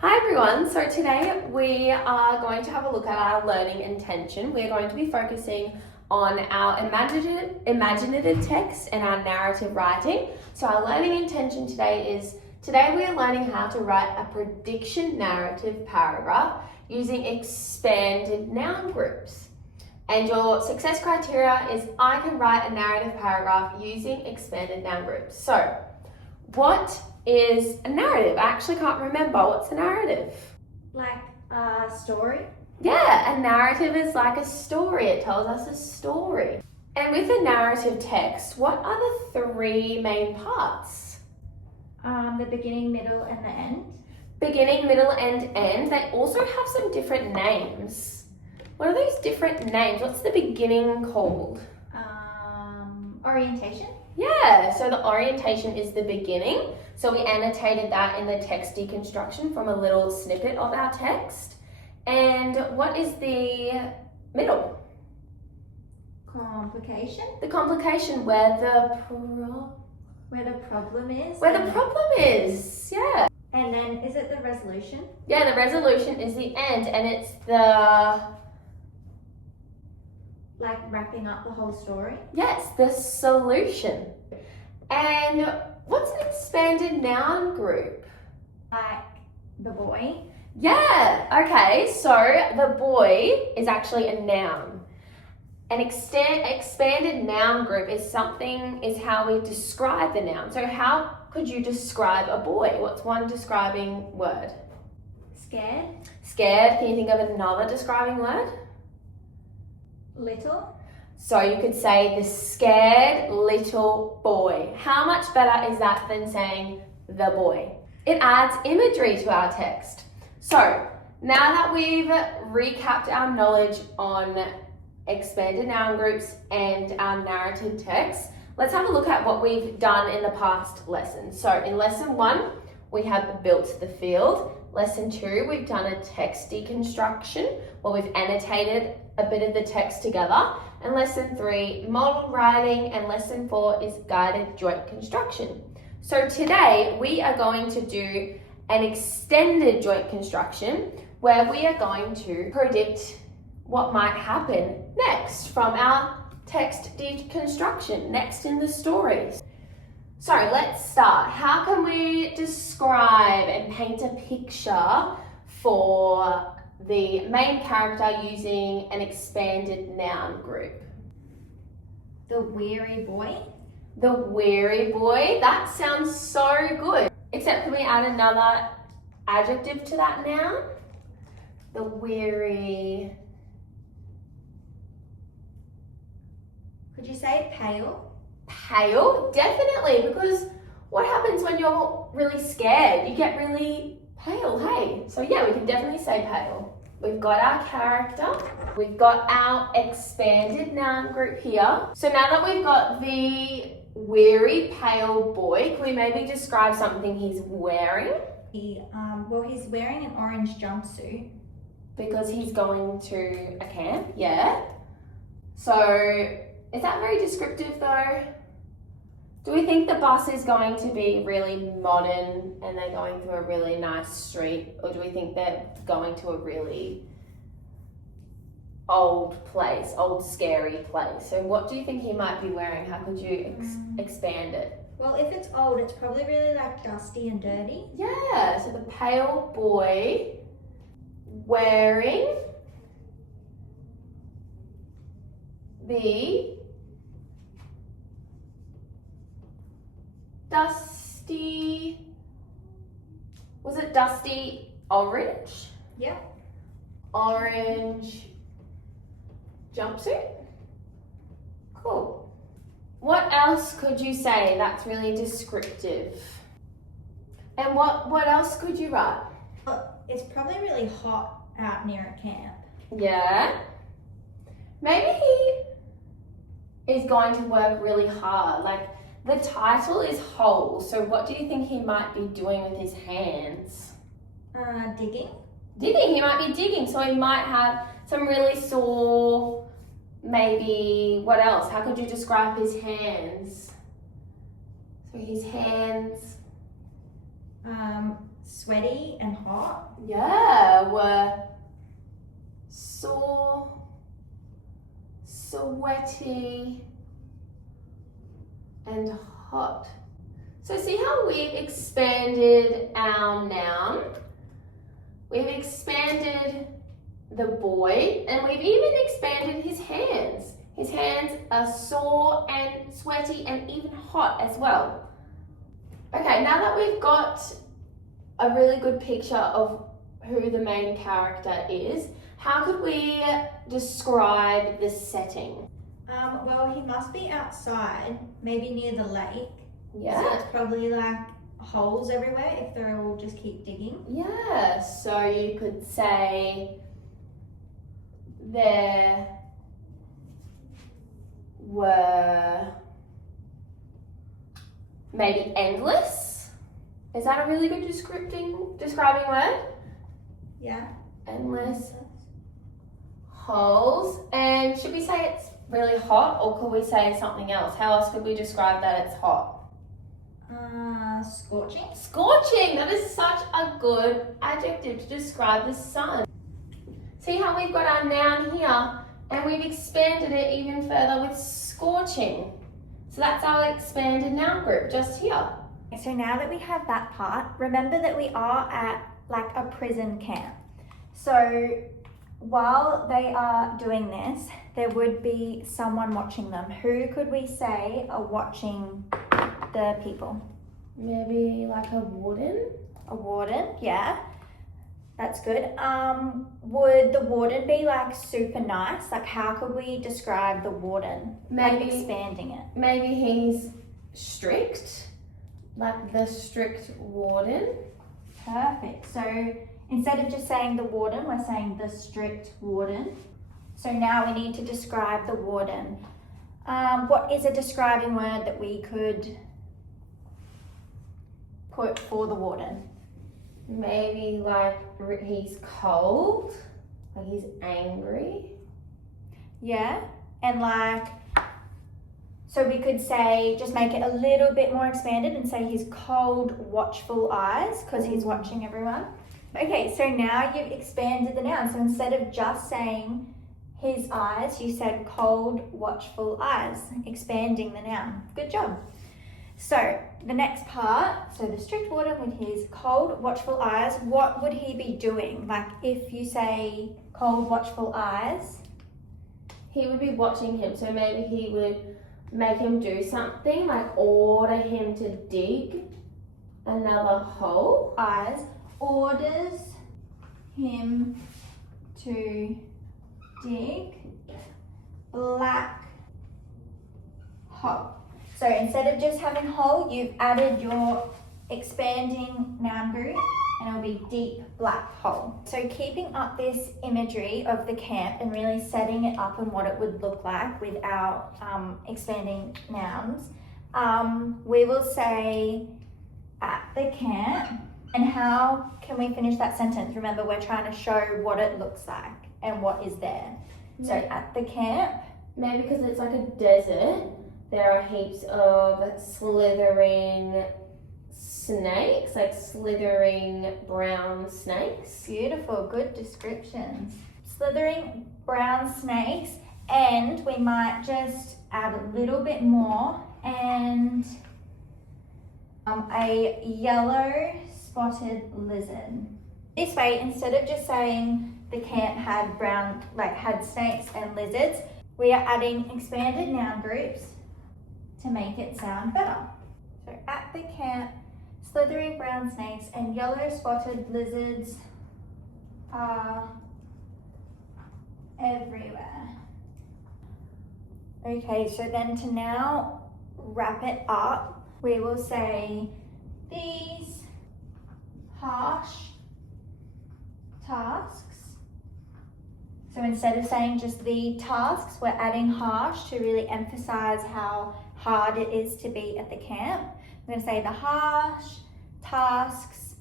Hi everyone, so today we are going to have a look at our learning intention. We're going to be focusing on our imaginative text and our narrative writing. So our learning intention today we are learning how to write a prediction narrative paragraph using expanded noun groups. And your success criteria is I can write a narrative paragraph using expanded noun groups. So what is a narrative? I actually can't remember. What's a narrative? Like a story? Yeah, a narrative is like a story. It tells us a story. And with a narrative text, what are the three main parts? The beginning, middle, and the end. Beginning, middle, and end. They also have some different names. What are those different names? What's the beginning called? Orientation. Yeah, so the orientation is the beginning. So we annotated that in the text deconstruction from a little snippet of our text. And what is the middle? Complication. The complication, where the problem is. Where the problem is, yeah. And then is it the resolution? Yeah, the resolution is the end, and it's the... Like wrapping up the whole story? Yes, the solution. And what's an expanded noun group? Like the boy? Yeah, okay, so the boy is actually a noun. An expanded noun group is how we describe the noun. So how could you describe a boy? What's one describing word? Scared. Scared, can you think of another describing word? Little. So you could say the scared little boy. How much better is that than saying the boy? It adds imagery to our text. So now that we've recapped our knowledge on expanded noun groups and our narrative text, let's have a look at what we've done in the past lessons. So in lesson 1, we have built the field. Lesson 2, we've done a text deconstruction where we've annotated a bit of the text together. And lesson 3, model writing, and lesson 4 is guided joint construction. So today we are going to do an extended joint construction where we are going to predict what might happen next from our text deconstruction, next in the stories. So let's start. How can we describe and paint a picture for the main character using an expanded noun group? The weary boy. The weary boy. That sounds so good. Except can we add another adjective to that noun? The weary. Could you say pale? Pale, definitely, because what happens when you're really scared? You get really pale, hey? So yeah, we can definitely say pale. We've got our character, we've got our expanded noun group here. So now that we've got the weary pale boy, can we maybe describe something he's wearing? He's wearing an orange jumpsuit. Because he's going to a camp, yeah. So is that very descriptive though? Do we think the bus is going to be really modern and they're going through a really nice street, or do we think they're going to a really old place, old scary place? So what do you think he might be wearing? How could you expand it? Well, if it's old, it's probably really like dusty and dirty. Yeah, so the pale boy wearing the dusty, was it dusty orange? Yeah. Orange jumpsuit? Cool. What else could you say that's really descriptive? And what else could you write? It's probably really hot out near a camp. Yeah. Maybe he is going to work really hard. Like, the title is whole, so what do you think he might be doing with his hands? Digging. Digging, he might be digging, so he might have some really sore, maybe, what else? How could you describe his hands? So his hands. sweaty and hot. Yeah, were sore, sweaty, and hot. So see how we've expanded our noun? We've expanded the boy, and we've even expanded his hands. His hands are sore and sweaty and even hot as well. Okay, now that we've got a really good picture of who the main character is, how could we describe the setting? Well, he must be outside, maybe near the lake. Yeah. So it's probably like holes everywhere if they all just keep digging. Yeah, so you could say there were maybe endless. Is that a really good describing word? Yeah. Endless holes. And should we say it's really hot, or could we say something else? How else could we describe that it's hot? Scorching. Scorching! That is such a good adjective to describe the sun. See how we've got our noun here and we've expanded it even further with scorching. So that's our expanded noun group just here. So now that we have that part, remember that we are at like a prison camp. So while they are doing this, there would be someone watching them. Who could we say are watching the people? Maybe like a warden? A warden, yeah. That's good. Would the warden be like super nice? Like how could we describe the warden? Maybe like expanding it. Maybe he's strict, like the strict warden. Perfect. So instead of just saying the warden, we're saying the strict warden. So now we need to describe the warden. What is a describing word that we could put for the warden? Maybe like he's cold, like he's angry. Yeah, and like, so we could say, just make it a little bit more expanded and say his cold, watchful eyes, because he's watching everyone. Okay, so now you've expanded the noun. So instead of just saying his eyes, you said cold, watchful eyes, expanding the noun. Good job. So the next part, so the strict warden with his cold, watchful eyes, what would he be doing? Like if you say cold, watchful eyes, He would be watching him, so maybe he would make him do something, like order him to dig another hole. eyes, orders him to dig black hole. So instead of just having hole, you've added your expanding noun group and it'll be deep black hole. So keeping up this imagery of the camp and really setting it up and what it would look like with our expanding nouns, we will say at the camp. And how can we finish that sentence? Remember, we're trying to show what it looks like and what is there. So at the camp. Maybe because it's like a desert, there are heaps of slithering snakes, like slithering brown snakes. Beautiful, good descriptions. Slithering brown snakes, and we might just add a little bit more and a yellow spotted lizard. This way, instead of just saying the camp had snakes and lizards, we are adding expanded noun groups to make it sound better. So at the camp, slithering brown snakes and yellow spotted lizards are everywhere. Okay, so then to now wrap it up, we will say these harsh tasks. So instead of saying just the tasks, we're adding harsh to really emphasize how hard it is to be at the camp. We're going to say the harsh tasks.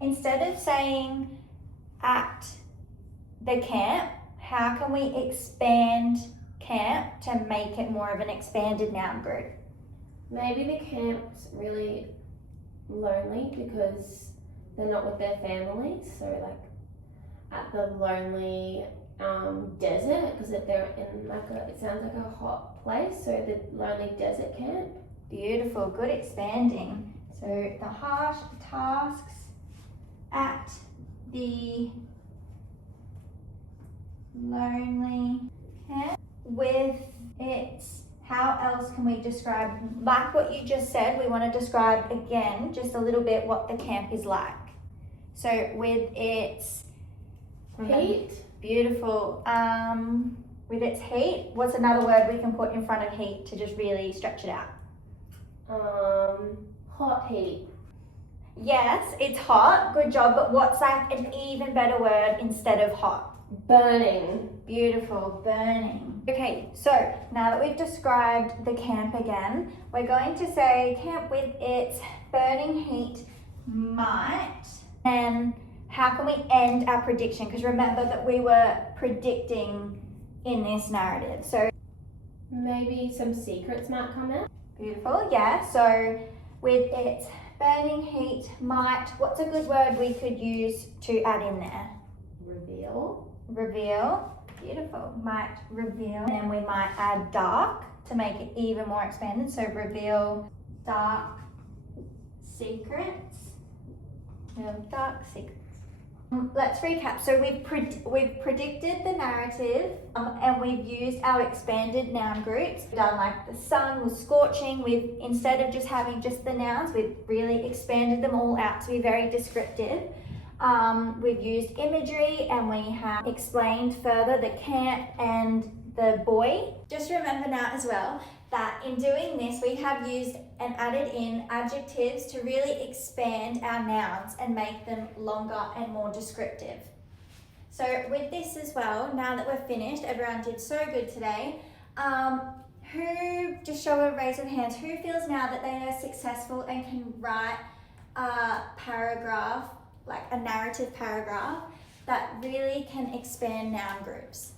Instead of saying at the camp, how can we expand camp to make it more of an expanded noun group? Maybe the camp's really lonely because they're not with their families. So like at the lonely desert, because if they're in like it sounds like a hot place. So the lonely desert camp. Beautiful, good expanding. So the harsh tasks at the lonely camp. With its, how else can we describe, like what you just said, we want to describe again just a little bit what the camp is like. So with its Heat. Beautiful. With its heat, what's another word we can put in front of heat to just really stretch it out? Hot heat. Yes, it's hot, good job, but what's like an even better word instead of hot? Burning. Beautiful, burning. Okay, so now that we've described the camp again, we're going to say camp with its burning heat might. And how can we end our prediction? Because remember that we were predicting in this narrative. So Maybe some secrets might come out. beautiful, yeah. So with its burning heat might, what's a good word we could use to add in there? Reveal. Reveal. Beautiful. Might reveal. And then we might add dark to make it even more expanded. So reveal dark secrets. Dark secrets. Let's recap. So we've predicted the narrative and we've used our expanded noun groups. We've done like the sun was scorching. We've, instead of just having just the nouns, we've really expanded them all out to be very descriptive. We've used imagery and we have explained further the camp and the boy. Just remember now as well that in doing this we have used and added in adjectives to really expand our nouns and make them longer and more descriptive. So with this as well, now that we're finished, everyone did so good today. Who, just show a raise of hands, who feels now that they are successful and can write a paragraph, like a narrative paragraph, that really can expand noun groups?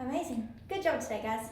Amazing. Good job today, guys.